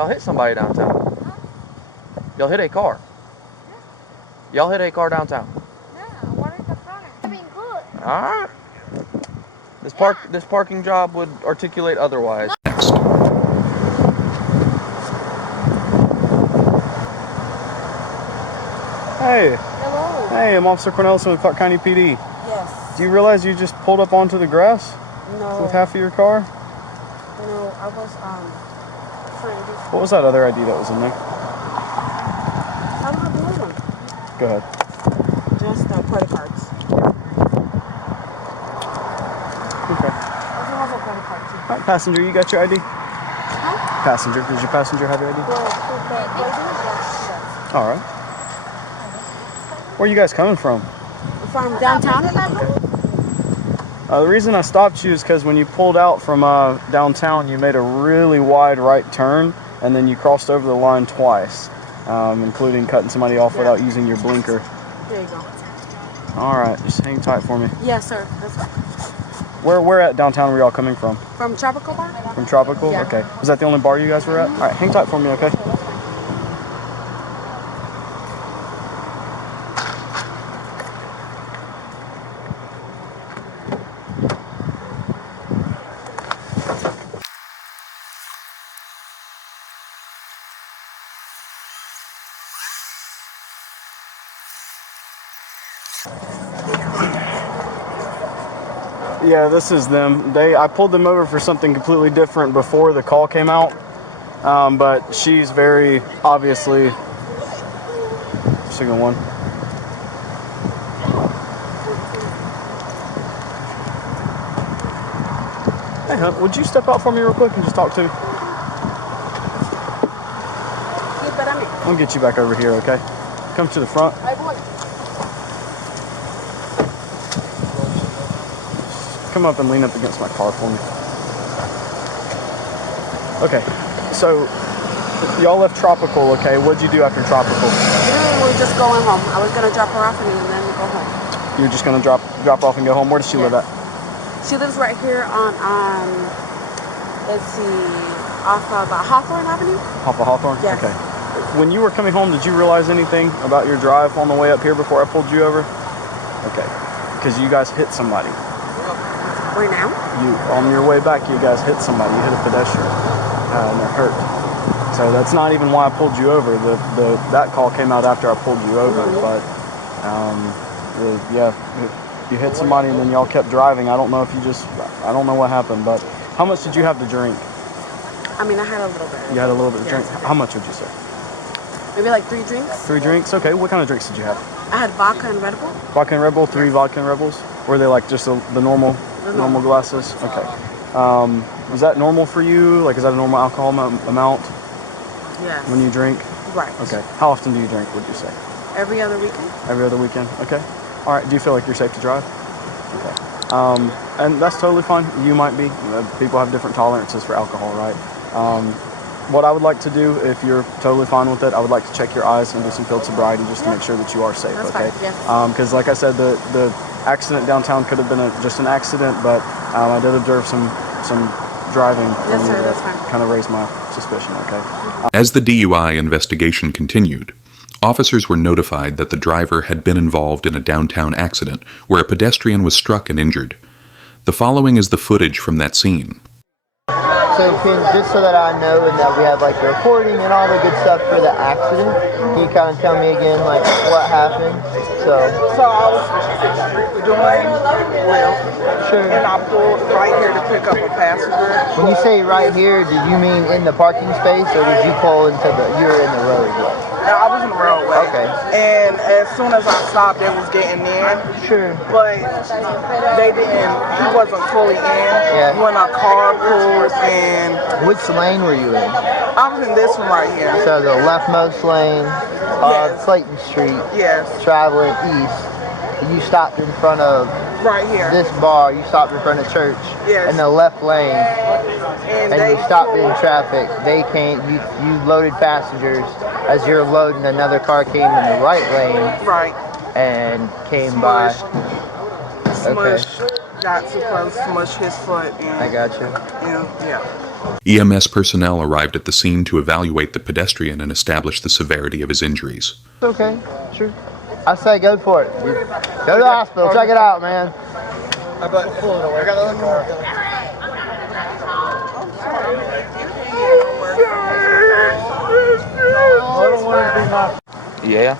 Y'all hit somebody downtown. Y'all hit a car. Y'all hit a car downtown. What is the problem? I mean, good. All right. This parking job would articulate otherwise. Next. Hey. Hello. Hey, I'm Officer Cornelison with Clark County PD. Yes. Do you realize you just pulled up onto the grass No. with half of your car? No, I was trying to do. What was that other ID that was in there? I don't have another one. Go ahead. Just credit cards. Okay. I also have credit cards too. All right, passenger, you got your ID? Huh? Passenger, does your passenger have your ID? All right. Where are you guys coming from? From downtown? The reason I stopped you is because when you pulled out from downtown, you made a really wide right turn, and then you crossed over the line twice, including cutting somebody off without using your blinker. There you go. All right, just hang tight for me. Yes, sir. That's right. Where at downtown were y'all coming from? From Tropical Bar? From Tropical? Yeah. Okay. Was that the only bar you guys were at? All right, hang tight for me, okay? Yeah, this is them. I pulled them over for something completely different before the call came out, but she's very obviously signal one. Hey, hun, would you step out for me real quick and just talk to me? I'll get you back over here, okay? Come to the front. Come up and lean up against my car for me. Okay, so y'all left Tropical, okay? What'd you do after Tropical? We were just going home. I was gonna drop her off and then go home. You were just gonna drop off and go home? Where does she live at? She lives right here on let's see, off of Hawthorne Avenue. Off of Hawthorne? Yes. Okay. When you were coming home, did you realize anything about your drive on the way up here before I pulled you over? Okay, because you guys hit somebody. Where now? On your way back, you guys hit somebody. You hit a pedestrian, and they're hurt. So that's not even why I pulled you over. That call came out after I pulled you over. But you hit somebody and then y'all kept driving. I don't know what happened. But how much did you have to drink? I mean, I had a little bit. You had a little bit of drink. How much would you say? Maybe like 3 drinks. 3 drinks. Okay. What kind of drinks did you have? I had vodka and Red Bull. Vodka and Red Bull. 3 vodka and Red Bulls. Were they like just the normal? Normal glasses? Okay. Is that normal for you? Like, is that a normal alcohol amount? Yes. When you drink? Right. Okay. How often do you drink, would you say? Every other weekend. Every other weekend? Okay. All right. Do you feel like you're safe to drive? Okay. And that's totally fine. You might be. People have different tolerances for alcohol, right? What I would like to do, if you're totally fine with it, I would like to check your eyes and do some field sobriety just to make sure that you are safe, That's okay? fine. Yes. Because like I said, the accident downtown could have been just an accident, but I did observe some driving. Yes, sir, that's fine. Kind of raised my suspicion, okay? As the DUI investigation continued, officers were notified that the driver had been involved in a downtown accident where a pedestrian was struck and injured. The following is the footage from that scene. So just so that I know and that we have like the recording and all the good stuff for the accident, can you kind of tell me again like what happened? So I was doing well. Sure. And I pulled right here to pick up a passenger. When you say right here, did you mean in the parking space or did you pull into you were in the roadway? I was in the roadway. Okay. And as soon as I stopped, they was getting in. Sure. But he wasn't fully in. Yeah. When a car pulled and... Which lane were you in? I was in this one right here. So the leftmost lane of Yes. Clayton Street, Yes. traveling east. You stopped in front of Right here. this bar, you stopped in front of church. Yes. In the left lane. And And you stopped in traffic. They came, you loaded passengers. As you're loading, another car came in the right lane Right. and came by. Smush. Okay. got too close, smushed his foot, and I got you. yeah. EMS personnel arrived at the scene to evaluate the pedestrian and establish the severity of his injuries. It's okay. Sure. I say go for it. Go to the hospital. Check it out, man. Yeah. Yeah.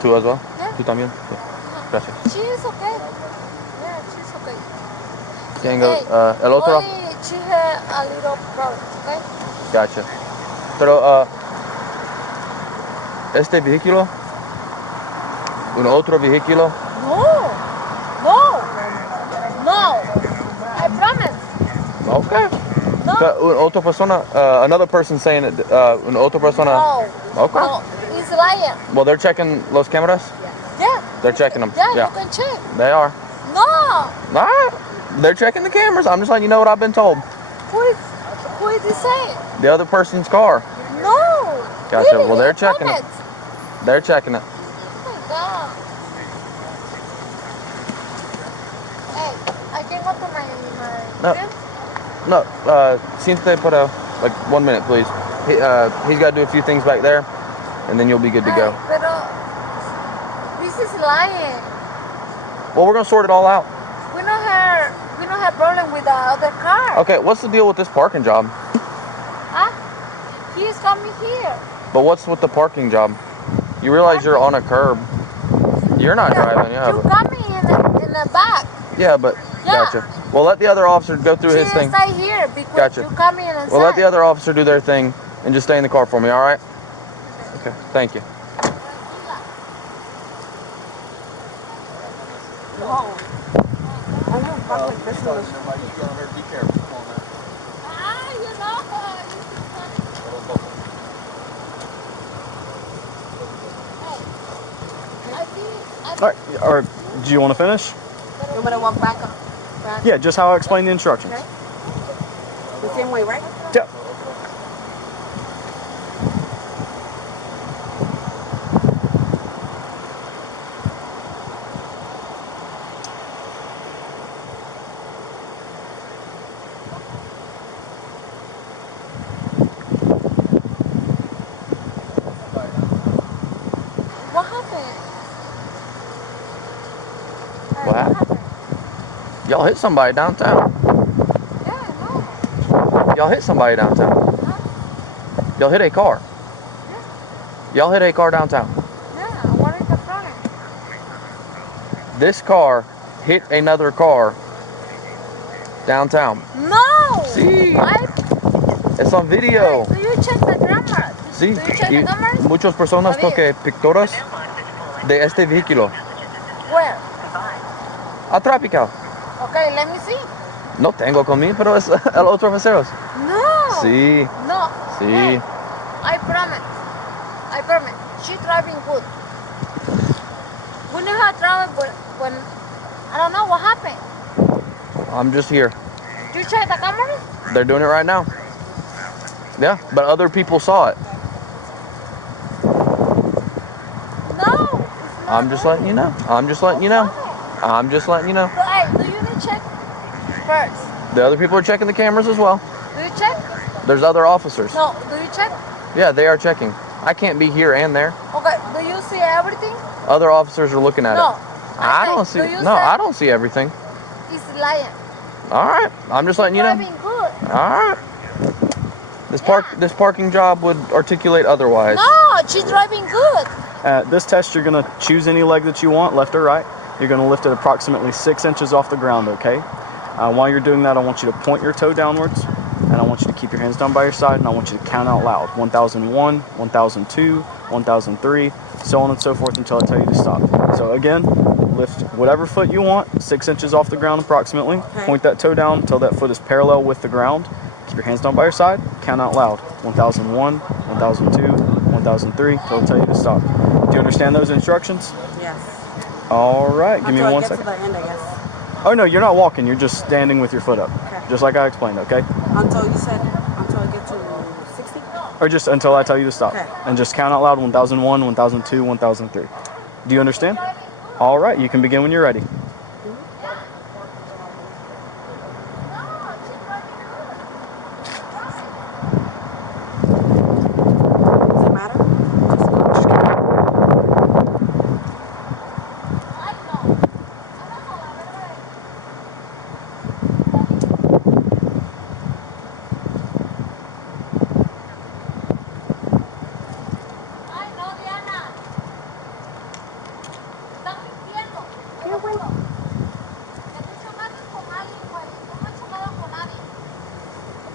¿Tú as well? Yeah. ¿Tú también? Sí. Gracias. She's okay. Yeah, she's okay. Tengo, Hey, el otro. only she had a little problem, okay? Gotcha. Pero, este vehículo, un otro vehículo. No, no, no. I promise. Okay. No. Otra persona, another person saying it, una otra persona. No. Okay. No. He's lying. Well, they're checking los cameras. Yeah. They're checking them. Yeah, Yeah. you can check. They are. No. All right. They're checking the cameras. I'm just letting you know what I've been told. Who is he saying? The other person's car. No. Gotcha. Really, Well, they're I checking it. promise. They're checking it. Oh my God. Hey, I can go to my No. room? No, siéntate para, like, 1 minute, please. He's got to do a few things back there, and then you'll be good to go. Ay, pero this is lying. Well, we're going to sort it all out. We don't have problem with the other car. Okay, what's the deal with this parking job? Huh? He is coming here. But what's with the parking job? You realize you're on a curb. You're not driving, yeah. You But, coming in the back. yeah, but, Yeah. gotcha. Well, let the other officer go through his She thing. stay here because Gotcha. you coming inside. Well, let the other officer do their thing, and just stay in the car for me, all right? Okay, thank you. Ah, you know. All right. Or do you want to finish? You want to walk back up? Yeah, just how I explained the instructions. Okay. The same way, right? Yep. What happened? What happened? Y'all hit somebody downtown. Yeah, no. Y'all hit somebody downtown. Huh? Y'all hit a car. Y'all hit a car downtown. Yeah, what is the problem? This car hit another car downtown. No! Sí. I, It's on video. do you check the camera? Sí. Do you check Y the cameras? muchas personas Está bien. toque picturas de este vehículo. Where? Atrápica. Okay, let me see. No tengo conmigo, pero es el otro oficial. No! Sí. No. Sí. Hey, I promise. I promise. She's driving good. We know how to travel, but when I don't know what happened. I'm just here. You check the camera? They're doing it right now. Yeah, but other people saw it. No. I'm just letting you know. I'm just letting you know. I'm just letting you know. So, hey, do you need to check first? The other people are checking the cameras as well. Do you check? There's other officers. No. Do you check? Yeah, they are checking. I can't be here and there. Okay. Do you see everything? Other officers are looking at No. it. I don't see. No, I don't see everything. He's lying. All right, I'm just letting you know. Driving good. All right. This parking job would articulate otherwise. No, she's driving good. At this test, you're going to choose any leg that you want, left or right. You're going to lift it approximately 6 inches off the ground, okay? While you're doing that, I want you to point your toe downwards, and I want you to keep your hands down by your side, and I want you to count out loud. 1001, 1002, 1003, so on and so forth until I tell you to stop. So again, lift whatever foot you want, 6 inches off the ground approximately. Okay. Point that toe down until that foot is parallel with the ground. Keep your hands down by your side, count out loud. 1001, 1002, 1003, till I tell you to stop. Do you understand those instructions? Yes. All right, give me Until I one get second. to the end, I guess. Oh no, you're not walking, you're just standing with your foot up. Okay. Just like I explained, okay? Until you said, until I get to 60? Or just until I tell you to stop. Okay. And just count out loud 1001, 1002, 1003. Do you understand? All right, you can begin when you're ready.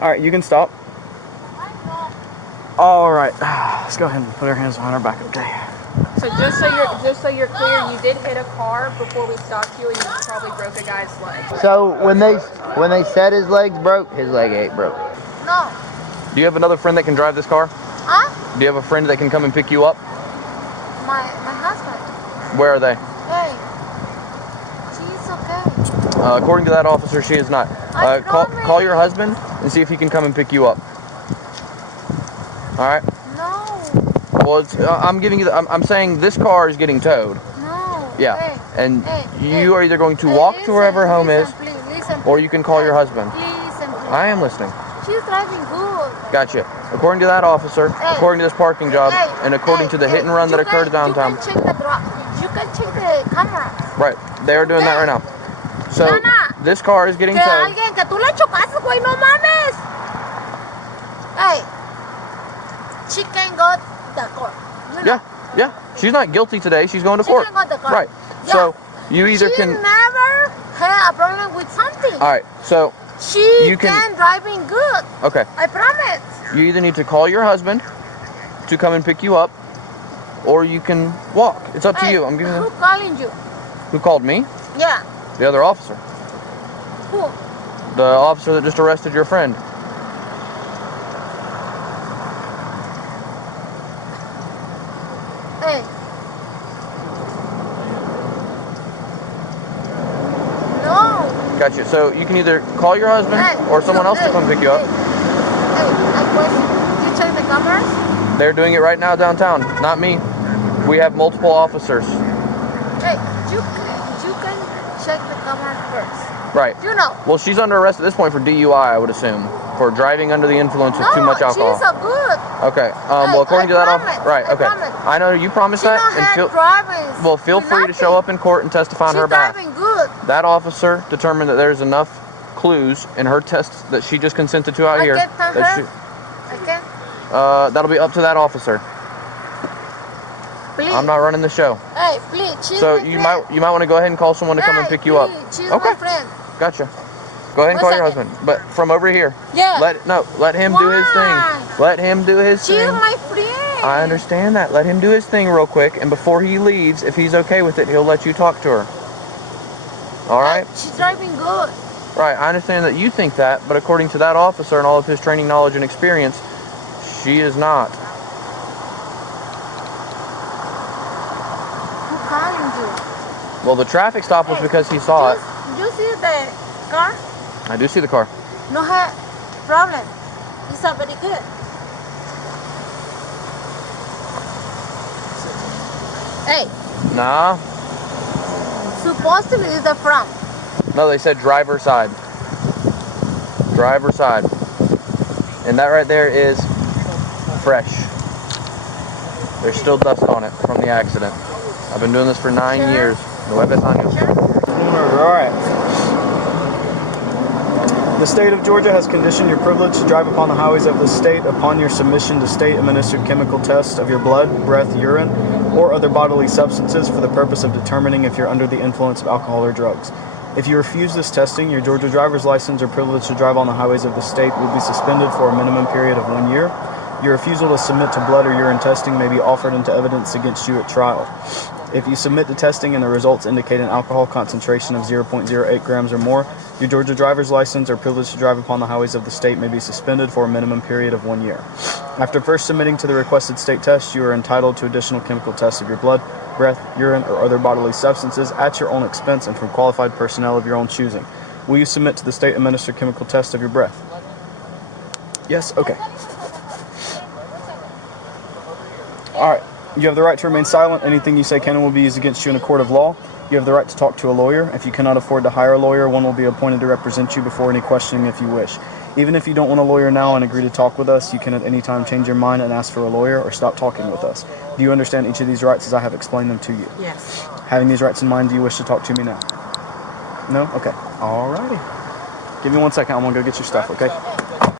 All right, you can stop. All right, let's go ahead and put our hands behind our back, okay? So just so you're clear, you did hit a car before we stopped you, and you probably broke a guy's leg. So when they said his legs broke, his leg ain't broke. No. Do you have another friend that can drive this car? Huh? Do you have a friend that can come and pick you up? My husband. Where are they? Hey. She's okay. According to that officer, she is not. I Call your husband and see if he can come and pick you up. All right. No. Well, I'm giving you. I'm saying this car is getting towed. No. Yeah. Hey. And Hey. you are either going to walk to wherever home is, Please, listen, or you can call your husband. Listen, please. I am listening. She's driving good. Gotcha. According to that officer, according to this parking job, and according to the hit and run that occurred downtown. You can check the camera. Right. They are doing that right now. So Nana. this car is getting Que towed. alguien que tú le chocaste, güey, no mames. Hey. She can go to the court. You know? Yeah. She's not guilty today. She's going to She court. can go to court. Right. Yeah. So you either she can. never had a problem with something. All right. So She can driving good. okay. I promise. You either need to call your husband to come and pick you up, or you can walk. It's up to Hey, you. I'm giving who you. calling you? Who called me? Yeah. The other officer. Who? The officer that just arrested your friend. Hey. No. Gotcha. So you can either call your husband Hey, or someone else to come pick you up. Hey, I question. You check the cameras? They're doing it right now downtown. Not me. We have multiple officers. Hey, you can check the cameras first. Right. You know. Well, she's under arrest at this point for DUI, I would assume, for driving under the influence of No, too much alcohol. she's a good. Okay. Hey, Well, according to that, promise, right? I Okay. promise. I know you promised She that, don't and have driving. well, feel free to show up in court and testify on her She's behalf. driving good. That officer determined that there's enough clues in her test that she just consented to out I here. can tell that her. Okay. that'll be up to that officer. Please. I'm not running the show. Hey, please. She's So my you friend. might want to go ahead and call someone to come and Hey, pick you up. please, She's Okay. my friend. Gotcha. Go ahead and One call your second. husband, but from over here. Yeah. Let him do his Why? thing. Let him do his She's thing. my friend. I understand that. Let him do his thing real quick, and before he leaves, if he's okay with it, he'll let you talk to her. All right? She's driving good. Right. I understand that you think that, but according to that officer and all of his training, knowledge, and experience, she is not. Who calling you? Well, the traffic stop was because he saw it. You see the car? I do see the car. No have problem. It's not very good. Hey, Nah. supposedly it's the front. No, they said driver side. Driver side. And that right there is fresh. There's still dust on it from the accident. I've been doing this for 9 years. 9 años. All right. The state of Georgia has conditioned your privilege to drive upon the highways of the state upon your submission to state-administered chemical tests of your blood, breath, urine, or other bodily substances for the purpose of determining if you're under the influence of alcohol or drugs. If you refuse this testing, your Georgia driver's license or privilege to drive on the highways of the state will be suspended for a minimum period of 1 year. Your refusal to submit to blood or urine testing may be offered into evidence against you at trial. If you submit to testing and the results indicate an alcohol concentration of 0.08 grams or more, your Georgia driver's license or privilege to drive upon the highways of the state may be suspended for a minimum period of 1 year. After first submitting to the requested state test, you are entitled to additional chemical tests of your blood, breath, urine, or other bodily substances at your own expense and from qualified personnel of your own choosing. Will you submit to the state-administered chemical test of your breath? Yes? Okay. All right. You have the right to remain silent. Anything you say can and will be used against you in a court of law. You have the right to talk to a lawyer. If you cannot afford to hire a lawyer, one will be appointed to represent you before any questioning if you wish. Even if you don't want a lawyer now and agree to talk with us, you can at any time change your mind and ask for a lawyer or stop talking with us. Do you understand each of these rights as I have explained them to you? Yes. Having these rights in mind, do you wish to talk to me now? No? Okay. Alrighty. Give me 1 second. I'm going to go get your stuff, okay?